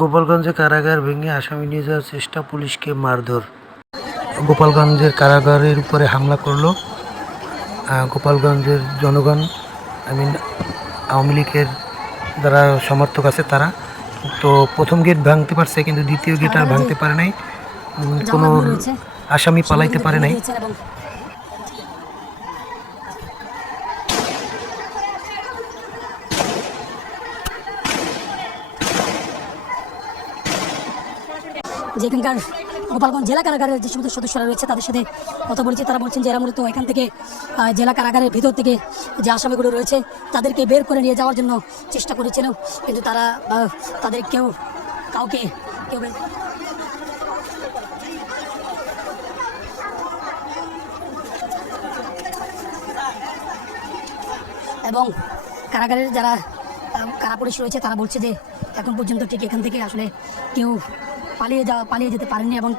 গোপালগঞ্জে কারাগার ভেঙে আসামি নিয়ে যাওয়ার চেষ্টা, পুলিশকে মারধর। গোপালগঞ্জের কারাগারের উপরে হামলা করলো গোপালগঞ্জের জনগণ, আওয়ামী লীগের যারা সমর্থক আছে তারা। তো প্রথম গেট ভাঙতে পারছে, কিন্তু দ্বিতীয় গেট আর ভাঙতে পারে নাই। কোনো আসামি পালাইতে পারে নাই। যেখানকার গোপালগঞ্জ জেলা কারাগারের যে সমস্ত সদস্যরা রয়েছে তাদের সাথে কথা বলেছে। তারা বলছেন যে এরা মূলত এখান থেকে জেলা কারাগারের ভিতর থেকে যে আসামিগুলো রয়েছে তাদেরকে বের করে নিয়ে যাওয়ার জন্য চেষ্টা করেছিল, কিন্তু তারা তাদের কাউকে এবং কারাগারের যারা কারা পুলিশ রয়েছে তারা বলছে যে এখন পর্যন্ত ঠিক এখান থেকে আসলে কেউ পালিয়ে যেতে পারেননি এবং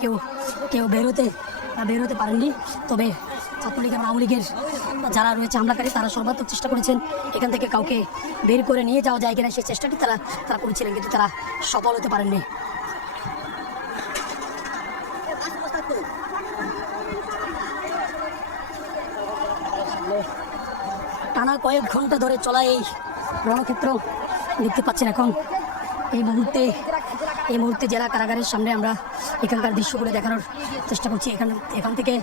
কেউ বেরোতে পারেননি। তবে ছাত্রলীগ এবং আওয়ামী লীগের যারা রয়েছে হামলাকারী তারা সর্বাত্মক চেষ্টা করেছেন এখান থেকে কাউকে বের করে নিয়ে যাওয়া যায় কিনা সেই চেষ্টাটি তারা করেছিলেন, কিন্তু তারা সফল হতে পারেননি। টানা কয়েক ঘন্টা ধরে চলা এই রণক্ষেত্র দেখতে পাচ্ছেন। এখন এই মুহূর্তে জেলা কারাগারের সামনে আমরা এখানকার দৃশ্যগুলো দেখানোর চেষ্টা করছি। এখান থেকে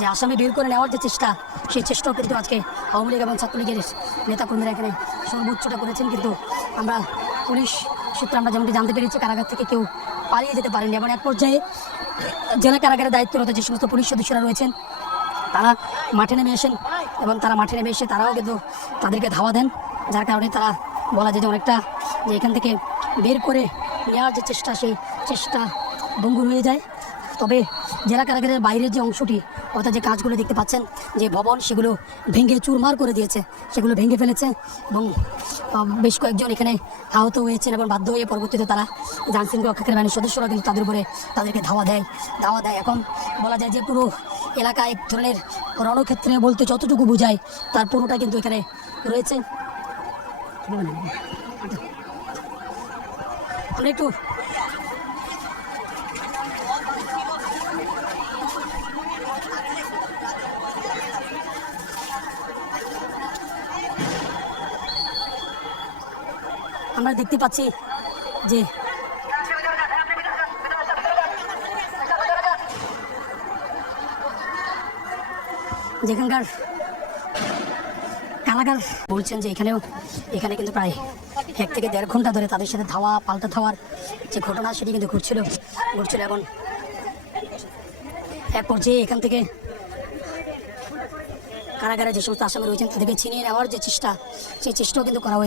যে আসামি বের করে নেওয়ার যে চেষ্টা, সেই চেষ্টাও কিন্তু আজকে আওয়ামী লীগ এবং ছাত্রলীগের নেতাকর্মীরা এখানে সর্বোচ্চটা করেছেন। কিন্তু আমরা পুলিশ সূত্রে আমরা যেমনটি জানতে পেরেছি কারাগার থেকে কেউ পালিয়ে যেতে পারেনি এবং এক পর্যায়ে জেলা কারাগারের দায়িত্বরত যে সমস্ত পুলিশ সদস্যরা রয়েছেন তারা মাঠে নেমে আসেন এবং তারাও কিন্তু তাদেরকে ধাওয়া দেন, যার কারণে তারা বলা যায় যে অনেকটা যে এখান থেকে বের করে নেওয়ার যে চেষ্টা, সেই চেষ্টা ভঙ্গুর হয়ে যায়। তবে জেলা কারাগারের বাইরের যে অংশটি অর্থাৎ যে কাজগুলো দেখতে পাচ্ছেন যে ভবন, সেগুলো ভেঙে চুরমার করে দিয়েছে, সেগুলো ভেঙে ফেলেছে এবং বেশ কয়েকজন এখানে আহত হয়েছেন এবং বাধ্য হয়ে পরবর্তীতে তারা আইনশৃঙ্খলা রক্ষাকারী বাহিনীর সদস্যরা কিন্তু তাদেরকে ধাওয়া দেয়। এখন বলা যায় যে পুরো এলাকা এক ধরনের রণক্ষেত্রে বলতে যতটুকু বোঝায় তার পুরোটা কিন্তু এখানে রয়েছে। আমরা একটু আমরা দেখতে পাচ্ছি যে যেখানকার কারাগার বলছেন যে এখানে কিন্তু প্রায় 1 থেকে 1.5 ঘন্টা ধরে তাদের সাথে পাল্টা ধাওয়ার যে ঘটনা সেটি কিন্তু ঘটছিল এবং এক পর্যায়ে এখান থেকে কারাগারে যে সমস্ত আসামি রয়েছেন তাদেরকে ছিনিয়ে নেওয়ার যে চেষ্টা, সেই চেষ্টাও কিন্তু করা হয়েছে।